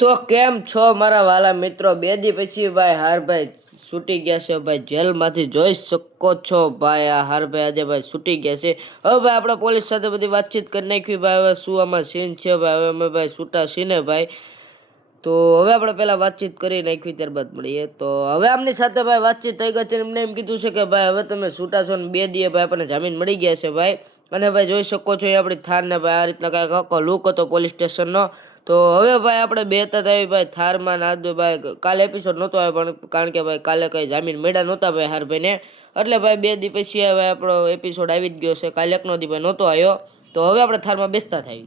તો કેમ છો મારા વાલા મિત્રો? બે દી પછી ભાઈ હારભાઈ છૂટી ગયા છે. ભાઈ જેલમાંથી જોઈ શકો છો ભાઈ આ હારભાઈ આજે ભાઈ છૂટી ગયા છે. હવે ભાઈ આપણે પોલીસ સાથે બધી વાતચીત કરી નાખી ભાઈ. હવે શું આમાં સીન છે ભાઈ? હવે અમે ભાઈ છૂટા છીએ ભાઈ. તો હવે આપણે પહેલાં વાતચીત કરી નાખી, ત્યારબાદ મળીએ. તો હવે આમની સાથે ભાઈ વાતચીત થઈ ગઈ છે એમને એમ કીધું છે કે ભાઈ હવે તમે છૂટા છો ને બે દીએ ભાઈ આપણને જામીન મળી ગયા છે ભાઈ. અને ભાઈ જોઈ શકો છો એ આપણી થારને ભાઈ આ રીતના કાંઈક આખો લુક હતો પોલીસ સ્ટેશનનો. તો હવે ભાઈ આપણે બે આવી ભાઈ થારમાં ના દો ભાઈ કાલે એપિસોડ નહોતો આવ્યો, પણ કારણ કે ભાઈ કાલે કંઈ જામીન મેળા નહોતા ભાઈ હારભાઈને. એટલે ભાઈ બે દી પછી હવે આપણો એપિસોડ આવી જ ગયો છે. કાલે એકનો દી ભાઈ નહોતો આવ્યો. તો હવે આપણે થારમાં બેસતા થાય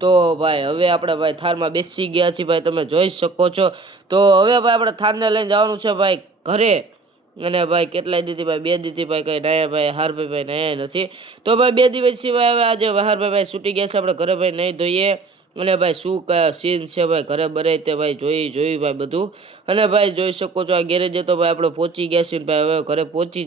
તો ભાઈ હવે આપણે ભાઈ થારમાં બેસી ગયા છીએ ભાઈ, તમે જોઈ શકો છો. તો હવે ભાઈ આપણે થારને લઈને જવાનું છે ભાઈ ઘરે. અને ભાઈ કેટલાય દીધી ભાઈ, બે દીધી ભાઈ કઈ નાયા ભાઈ, હારભાઈ ભાઈ નાયા નથી. તો ભાઈ બે દિવસ સિવાય હવે આજે હારભાઈ ભાઈ છૂટી ગયા છે. આપણે ઘરે ભાઈ નહીં ધોઈએ. અને ભાઈ શું કયા સીન છે ભાઈ? ઘરે બરે તે ભાઈ જોઈ, જોયું ભાઈ બધું. અને ભાઈ જોઈ શકો છો, આ ગેરેજે તો ભાઈ આપણે પહોંચી ગયા છીએ ભાઈ હવે ઘરે પહોંચી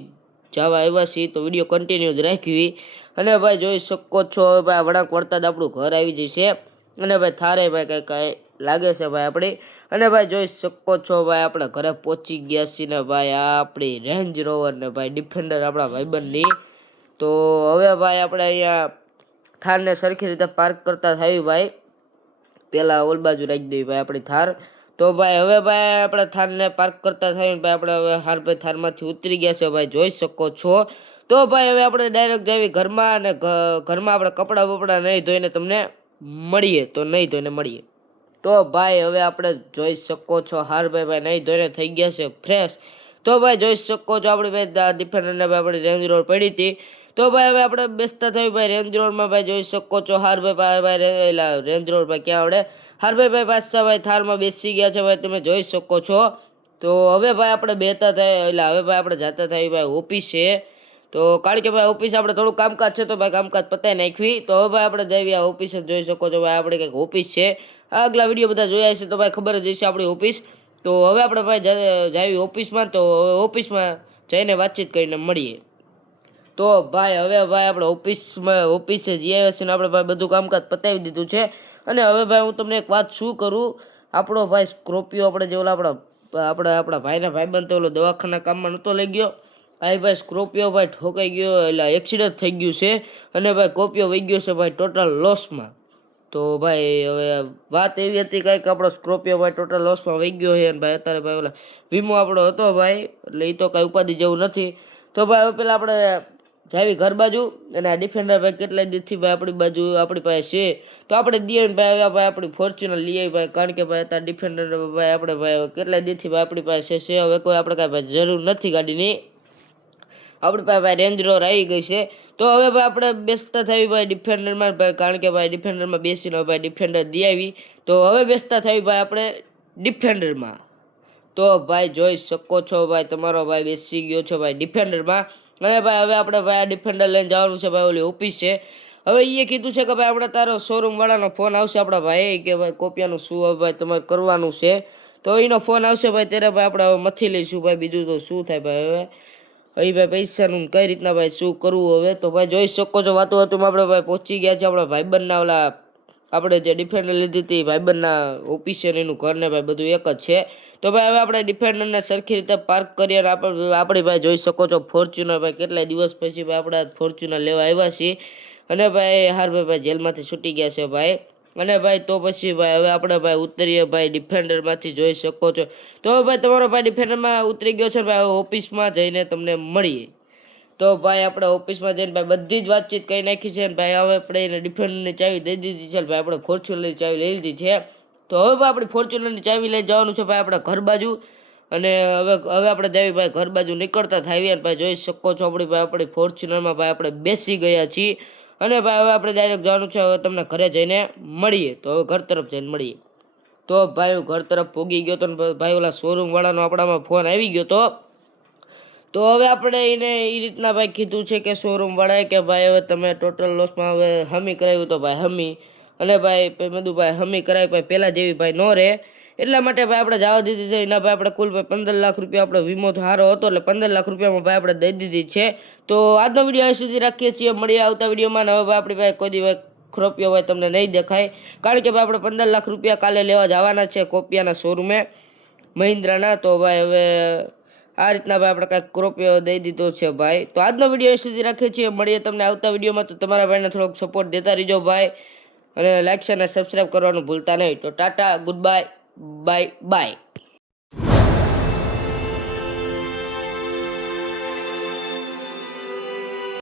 જવા આવ્યા છીએ તો વીડિયો કન્ટિન્યુ જ રાખવી અને ભાઈ જોઈ શકો છો, હવે ભાઈ વળાંક વળતા જ આપણું ઘર આવી જશે. અને ભાઈ થારે ભાઈ કંઈ કાંઈ લાગે છે ભાઈ આપણી. અને ભાઈ જોઈ શકો છો ભાઈ આપણે ઘરે પહોંચી ગયા છીએ ને ભાઈ આ આપણી રેન્જ રોવર ને ભાઈ ડિફેન્ડર આપણા ભાઈબંધની. તો હવે ભાઈ આપણે અહીંયા થારને સરખી રીતે પાર્ક કરતા થયું ભાઈ. પહેલાં ઓલ બાજુ રાખી દેવી ભાઈ આપણી થાર. તો ભાઈ હવે ભાઈ આપણે થારને પાર્ક કરતા થઈને ભાઈ આપણે હવે હાર ભાઈ થારમાંથી ઉતરી ગયા છે ભાઈ, જોઈ શકો છો. તો ભાઈ હવે આપણે ડાયરેક્ટ જાવી ઘરમાં અને ઘરમાં આપણે કપડાં બપડા નહીં ધોઈને તમને મળીએ. તો નહીં ધોઈને મળીએ. તો ભાઈ હવે આપણે જોઈ શકો છો હાર ભાઈ ભાઈ નહીં ધોઈને થઈ ગયા છે ફ્રેશ તો ભાઈ જોઈ શકો છો આપણે ભાઈ ડિફેન્ડરને ભાઈ આપણી રેન્જ રોડ પડી હતી. તો ભાઈ, હવે આપણે બેસતા થયું, ભાઈ રેન્જ રોડમાં ભાઈ જોઈ શકો છો. હારભાઈ ભાઈ એલા રેન્જ રોડ ભાઈ ક્યાં આવડે? હારભાઈ ભાઈ પાછા, ભાઈ, થારમાં બેસી ગયા છે, ભાઈ, તમે જોઈ શકો છો. તો હવે ભાઈ આપણે બેતા થાય એટલે હવે ભાઈ આપણે જતા થાય, ભાઈ, ઓફિસે. તો કારણ કે ભાઈ ઓફિસ આપણે થોડું કામકાજ છે, તો ભાઈ કામકાજ પતાવી નાખવી તો હવે ભાઈ આપણે જઈએ આ ઓફિસે જોઈ શકો છો, ભાઈ, આપણે કંઈક ઓફિસ છે. આગલા વીડિયો બધા જોયા છે તો ભાઈ ખબર જ હશે આપણી ઓફિસ. તો હવે આપણે ભાઈ જાય ઓફિસમાં, તો ઓફિસમાં જઈને વાતચીત કરીને મળીએ. તો ભાઈ, હવે ભાઈ આપણે ઓફિસમાં, ઓફિસે જઈ આવ્યા છીએ આપણે ભાઈ બધું કામકાજ પતાવી દીધું છે. અને હવે ભાઈ હું તમને એક વાત શું કરું? આપણો ભાઈ સ્કોર્પિયો આપણે જે ઓલા આપણા આપણા આપણા ભાઈના ભાઈબંધ તો ઓલો દવાખાના કામમાં નહોતો લઈ ગયો. ભાઈ ભાઈ સ્કોર્પિયો ભાઈ ઠોકાઈ ગયો, એટલે એક્સિડન્ટ થઈ ગયું છે. અને ભાઈ કોપિયો વહી ગયો છે ભાઈ ટોટલ લોસમાં તો ભાઈ હવે વાત એવી હતી કંઈક આપણો સ્કોર્પિયો ભાઈ ટોટલ લોસમાં વહી ગયો છે અને ભાઈ અત્યારે ભાઈ ઓલા વીમો આપણો હતો ભાઈ, એટલે એ તો કાંઈ ઉપાધિ જેવું નથી. તો ભાઈ હવે પેલા આપણે જાવી ઘર બાજુ અને આ ડિફેન્ડર ભાઈ કેટલા દીથી ભાઈ આપણી બાજુ, આપણી પાસે છે. તો આપણે દઈએ ભાઈ હવે ભાઈ, આપણી ફોર્ચ્યુનર લઈ આવી ભાઈ. કારણ કે ભાઈ અત્યારે ડિફેન્ડર ભાઈ આપણે ભાઈ કેટલા દીથી ભાઈ આપણી પાસે છે. હવે કોઈ આપણે કાંઈ ભાઈ જરૂર નથી ગાડીની. આપણી પાસે ભાઈ રેન્જ રોવર આવી ગઈ છે. તો હવે ભાઈ આપણે બેસતા થઈ ભાઈ ડિફેન્ડરમાં ભાઈ. કારણ કે ભાઈ ડિફેન્ડરમાં બેસીને ભાઈ ડિફેન્ડર દઈ આવી. તો હવે બેસતા થઈ ભાઈ આપણે ડિફેન્ડરમાં તો ભાઈ જોઈ શકો છો ભાઈ, તમારો ભાઈ બેસી ગયો છો ભાઈ ડિફેન્ડરમાં અને ભાઈ, હવે આપણે ભાઈ આ ડિફેન્ડર લઈને જવાનું છે ભાઈ, ઓલી ઓફિસ છે. હવે એ કીધું છે કે ભાઈ આપણે તારો શોરૂમવાળાનો ફોન આવશે આપણા ભાઈ. કે ભાઈ, કોપિયાનું શું હવે ભાઈ, તમારે કરવાનું છે? તો એનો ફોન આવશે ભાઈ, ત્યારે ભાઈ આપણે હવે મથી લઈશું ભાઈ, બીજું તો શું થાય ભાઈ હવે? અહીં ભાઈ પૈસાનું કઈ રીતના ભાઈ, શું કરવું હવે? તો ભાઈ જોઈ શકો છો, વાતો હતું આપણે ભાઈ પહોંચી ગયા છે, આપણા ભાઈબંધના ઓલા, આપણે જે ડિફેન્ડર લીધી હતી, ભાઈબંધના ઓફિસે ને એનું ઘર ને ભાઈ બધું એક જ છે. તો ભાઈ હવે આપણે ડિફેન્ડરને સરખી રીતે પાર્ક કરીએ અને આપણે આપણે ભાઈ જોઈ શકો છો ફોર્ચ્યુનર ભાઈ કેટલા દિવસ પછી ભાઈ આપણે ફોર્ચ્યુનર લેવા આવ્યા છીએ. અને ભાઈ હારભાઈ ભાઈ જેલમાંથી છૂટી ગયા છે ભાઈ. અને ભાઈ તો પછી ભાઈ હવે આપણે ભાઈ ઉતરીએ ભાઈ ડિફેન્ડરમાંથી જોઈ શકો છો. તો ભાઈ તમારો ભાઈ ડિફેન્ડરમાં ઉતરી ગયો છે ભાઈ ઓફિસમાં જઈને તમને મળીએ. તો ભાઈ આપણે ઓફિસમાં જઈને ભાઈ બધી જ વાતચીત કરી નાખી છે ને ભાઈ, હવે આપણે એને ડિફેન્ડરની ચાવી દઈ દીધી છે ભાઈ, આપણે ફોર્ચ્યુનરની ચાવી લઈ લીધી છે. તો હવે ભાઈ આપણે ફોર્ચ્યુનરની ચાવી લઈ જવાનું છે ભાઈ આપણે ઘર બાજુ. અને હવે હવે આપણે જાવી ભાઈ ઘર બાજુ નીકળતા થાય અને ભાઈ જોઈ શકો છો આપણી ભાઈ, આપણી ફોર્ચ્યુનરમાં ભાઈ આપણે બેસી ગયા છીએ. અને ભાઈ હવે આપણે ડાયરેક્ટ જવાનું છે, હવે તમને ઘરે જઈને મળીએ. તો હવે ઘર તરફ જઈને મળીએ. તો ભાઈ ઘર તરફ પોગી ગયો તો ભાઈ ઓલા શોરૂમવાળાનો આપણામાં ફોન આવી ગયો તો. તો હવે આપણે એને એ રીતના ભાઈ કીધું છે કે શોરૂમવાળાએ કે ભાઈ હવે તમે ટોટલ લોસમાં હવે હમી કરાવ્યું તો ભાઈ હમી. અને ભાઈ, પછી બધું ભાઈ, હમી કરાવી ભાઈ પહેલાં જેવી ભાઈ ન રહે એટલા માટે ભાઈ આપણે જવા દીધી છે. એના ભાઈ આપણે કુલ ભાઈ પંદર લાખ રૂપિયા આપણે વીમો સારો હતો, એટલે પંદર લાખ રૂપિયામાં ભાઈ આપણે દઈ દીધી છે. તો આજનો વીડિયો અહીં સુધી રાખીએ છીએ. મળીએ આવતા વિડીયોમાં. હવે ભાઈ આપણી ભાઈ કોઈ દિવસ ખરોપિયો હોય તમને નહીં દેખાય. કારણ કે ભાઈ આપણે પંદર લાખ રૂપિયા કાલે લેવા જવાના છે કોપિયાના શોરૂમે મહિન્દ્રાના. તો ભાઈ હવે આ રીતના ભાઈ આપણે કાંઈક ક્રોપિયો દઈ દીધો છે ભાઈ. તો આજનો વીડિયો એ સુધી રાખીએ છીએ. મળીએ તમને આવતા વિડીયોમાં. તો તમારા ભાઈને થોડોક સપોર્ટ દેતા રહીજો ભાઈ. અને લાઈક છે અને સબસ્ક્રાઈબ કરવાનું ભૂલતા નહીં. તો tata good bye bye bye